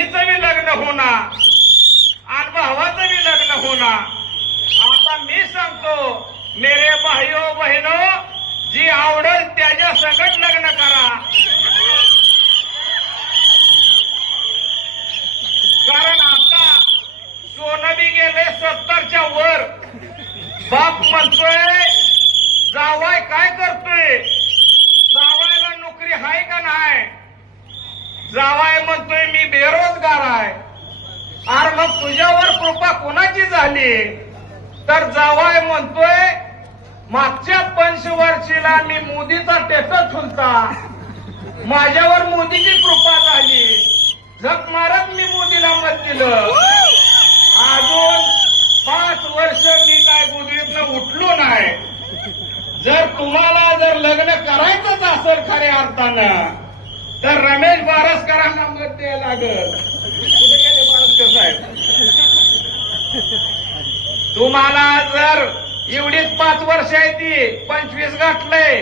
बहिणीचं बी लग्न होणार. आणि भावाचं बी लग्न होणार. आता मी सांगतो मेरे भाईओ बहिणो जी आवडेल त्याच्या संगत लग्न करा. कारण आता सोनं बी गेले सत्तरच्या वर. बाप म्हणतोय जावाय काय करतोय? जावायला नोकरी आहे का नाही? जावाय म्हणतोय मी बेरोजगार आहे. अरे मग तुझ्यावर कृपा कोणाची झाली? तर जावाय म्हणतोय मागच्या पंचवर्षीला मी मोदीचा टेसर ठुलता. माझ्यावर मोदीची कृपा झाली. झक मारत मी मोदीला मत दिलं. अजून पाच वर्ष मी काय गुडीतनं उठलो नाही. जर तुम्हाला जर लग्न करायचंच असेल खऱ्या अर्थानं तर रमेश बारसकरांना मत द्यायला लागत कुठे गेले बारसकर साहेब तुम्हाला जर एवढीच पाच वर्ष आहे ती पंचवीस गाठलंय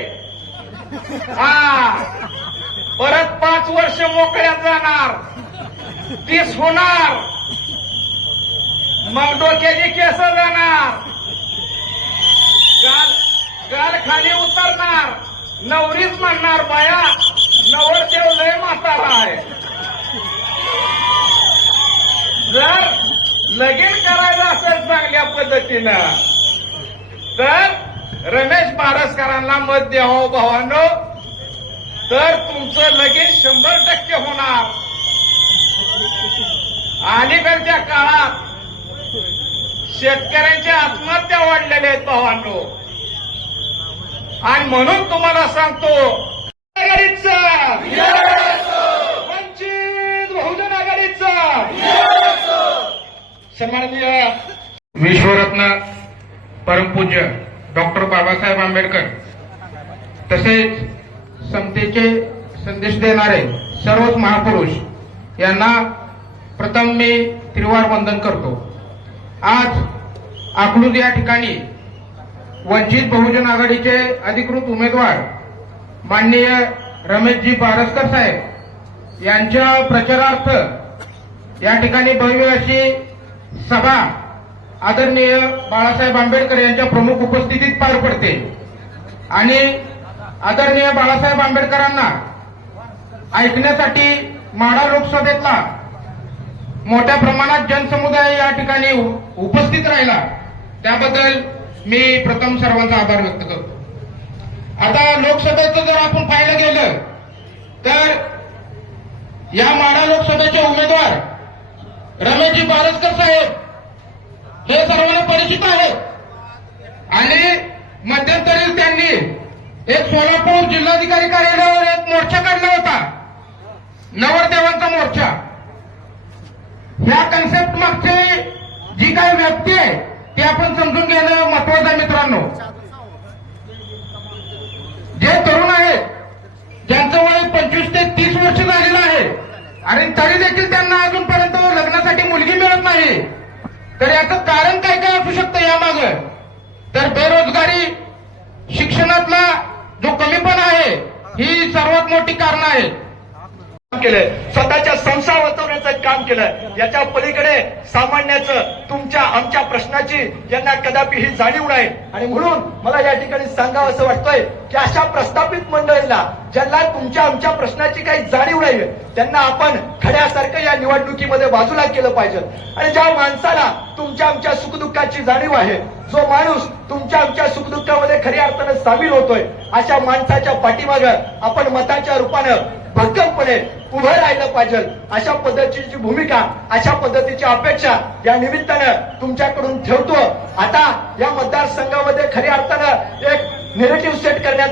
हा. परत पाच वर्ष मोकळ्यात जाणार. तीस होणार. मग डोक्याची केस जाणार. गाल गाल खाली उतरणार. नवरीच म्हणणार बाया नवरदेव लय म्हातारा आहे. जर लगीन करायचं असेल चांगल्या पद्धतीनं तर रमेश पारसकरांना मत द्यावं हो भावानो. तर तुमचं लगीन शंभर टक्के होणार. अलीकडच्या काळात शेतकऱ्यांच्या आत्महत्या वाढलेल्या आहेत भावांनो. आणि म्हणून तुम्हाला सांगतो वंचित बहुजन आघाडीचा. सन्माननीय विश्वरत्न परमपूज्य डॉक्टर बाबासाहेब आंबेडकर. तसेच समतेचे संदेश देणारे सर्वच महापुरुष यांना प्रथम मी त्रिवार वंदन करतो. आज अकलूज या ठिकाणी वंचित बहुजन आघाडीचे अधिकृत उमेदवार माननीय रमेशजी पारसकर साहेब यांच्या प्रचारार्थ या ठिकाणी भव्य अशी सभा आदरणीय बाळासाहेब आंबेडकर यांच्या प्रमुख उपस्थितीत पार पडते. आणि आदरणीय बाळासाहेब आंबेडकरांना ऐकण्यासाठी माडा लोकसभेतला मोठ्या प्रमाणात जनसमुदाय या ठिकाणी उ- उपस्थित राहिला. त्याबद्दल मी प्रथम सर्वांचा आभार व्यक्त करतो. आता लोकसभेचं जर आपण पाहिलं गेलं तर या माडा लोकसभेचे उमेदवार रमेशजी बारसकर साहेब हे सर्वांना परिचित आहेत. आणि मध्यंतरी त्यांनी एक सोलापूर जिल्हाधिकारी कार्यालयावर एक मोर्चा काढला होता. नवरदेवांचा मोर्चा. ह्या कन्सेप्ट मागचे जी काही व्यक्ती आहे ती आपण समजून घेणं महत्वाचं आहे मित्रांनो जे तरुण आहेत ज्यांचं वय पंचवीस ते तीस वर्ष झालेलं आहे आणि तरी देखील त्यांना अजूनपर्यंत लग्नासाठी मुलगी मिळत नाही. तर याचं कारण काय काय असू शकतं यामाग? तर बेरोजगारी शिक्षणातला जो कमीपणा आहे ही सर्वात मोठी कारण आहेत. केलंय. स्वतःच्या संसार वाचवण्याचं काम केलं याच्या पलीकडे सामान्याचं तुमच्या आमच्या प्रश्नाची यांना कदापि ही जाणीव नाही. आणि म्हणून मला या ठिकाणी सांगावं असं वाटतंय की अशा प्रस्थापित मंडळींना ज्यांना तुमच्या आमच्या प्रश्नाची काही जाणीव नाही त्यांना आपण खड्यासारखं या निवडणुकीमध्ये बाजूला केलं पाहिजे. आणि ज्या माणसाला तुमच्या आमच्या सुखदुःखाची जाणीव आहे जो माणूस तुमच्या आमच्या सुखदुःखामध्ये खऱ्या अर्थानं सामील होतोय अशा माणसाच्या पाठीमागं आपण मताच्या रूपानं भक्कमपणे उभं राहिलं पाहिजे. अशा पद्धतीची भूमिका अशा पद्धतीची अपेक्षा या निमित्तानं तुमच्याकडून ठेवतो. आता या मतदारसंघामध्ये खऱ्या अर्थानं एक निरेटिव्ह सेट करण्याचा